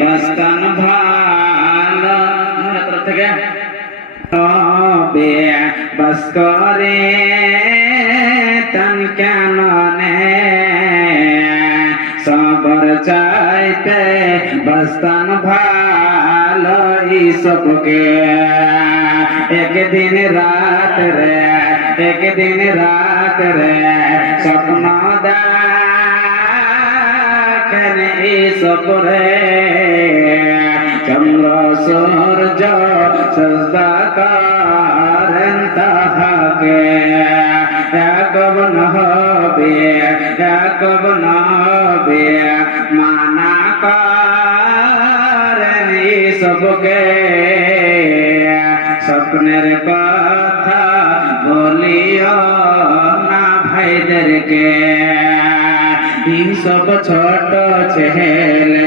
বাস্তান ভালো থেকে হবে বাস করে তান কেন সবর চাইতে বাস্তান ভালো সবকে একদিন রাত রে স্বপ্ন দেখেন সপরে চন্দ্র সূর্য সজদা করেন তাহাকে কবন হবে মানা করেন সবকে স্বপ্নের কথা বলিও না ভাইদেরকে সব ছোট ছেলে